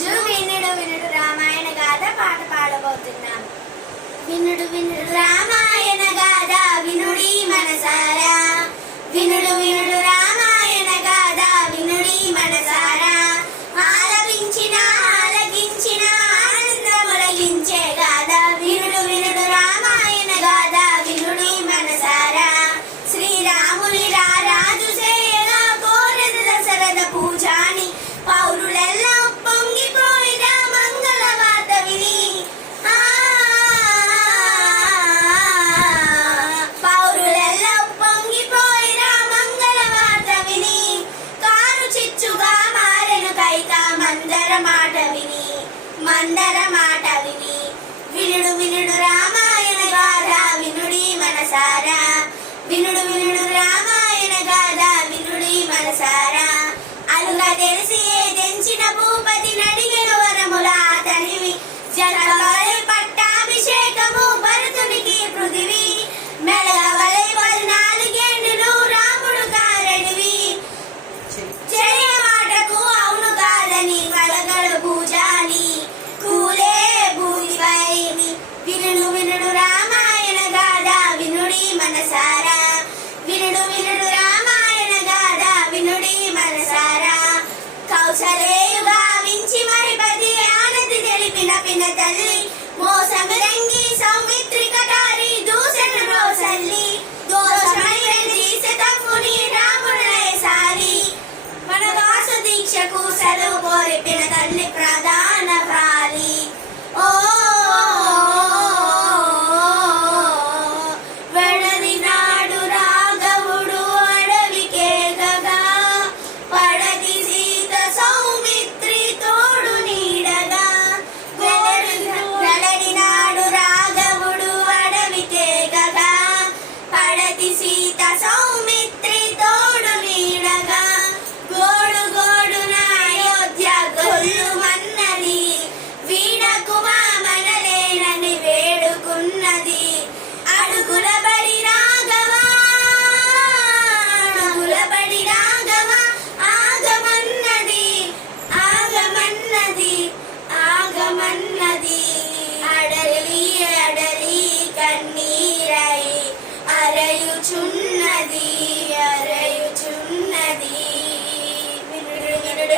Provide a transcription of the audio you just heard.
రోజు వినుడు వినుడు రామాయణ గాథ పాట పాడబోతున్నాం. వినుడు వినుడు రామాయణ గాథ వినుడి మనసారా, వినుడు వినుడు రామాయణ గాథ వినుడి మనసారా, ఆలపించిన ఆలకించిన ఆనందములగించే గాథ వినుడు వినుడు రామాయణ గాథ వినుడి మనసారా. శ్రీరాముని రారాజు సేయగా కోరెదు దశరథ పూజాని, పౌరులెల్లా పొంగిపోయిన మంగళ వార్త విని, పౌరులెల్లా పొంగిపోయిన మంగళ వార్త విని, కారు చిచ్చుగా మారెను కైక మందర మాట విని, మందర మాట విని. వినుడు వినుడు రామాయణ గాథ వినుడి మనసారా, వినుడు వినుడు రామాయణ గాథ వినుడి మనసారా. అలుగా తెలిసి తెంచిన భూపతి నడిగెను వరముల అతనివి, జనవలై పట్టాభిషేకము భరతునికి పృథివీ, మెడగవలై 14 రాముడు కారడివి, చెయ్య మాటకు అవును కాదని కలగడు భూజాని, కూలే భూమిపైని. వినుడు వినుడు రామాయణ గాథ వినుడి మనసారా, వినుడు వినుడు రామాయణ గాథ వినుడి మనసారా. కౌసలేయు గావించి మహిపతి ఆనతి తెలిపిన పిన తల్లి, మోసమిరంగి సౌమిత్రి కటారి దూషణ రోసల్లి, దోషమైన తమ్ముని రాముడే సారి, వనవాస దీక్షకు సెలవు కోరిపిన తల్లి ప్రధాన భాలి. ఓ వెడదినాడు రాఘవుడు అడవికేగగా, పడది సీత సౌమిత్రి తోడు నీడగా. వెడదినాడు రాఘవుడు అడవికేగగా, పడది సీత సౌమిత్రి తోడు నీడగా. గోడు గోడున అయోధ్య గొల్లుమన్నది, వీడకుమా మనలేనని వేడుకున్నది. అడుగుల బడి రాఘవా, అడుగుల బడి రాఘవా, ఆగమన్నది ఆగమన్నది ఆగమన్నది. అడలి అడలి కన్నీరై అరయుచున్నది అరయుచున్నది. వినుడు వినుడు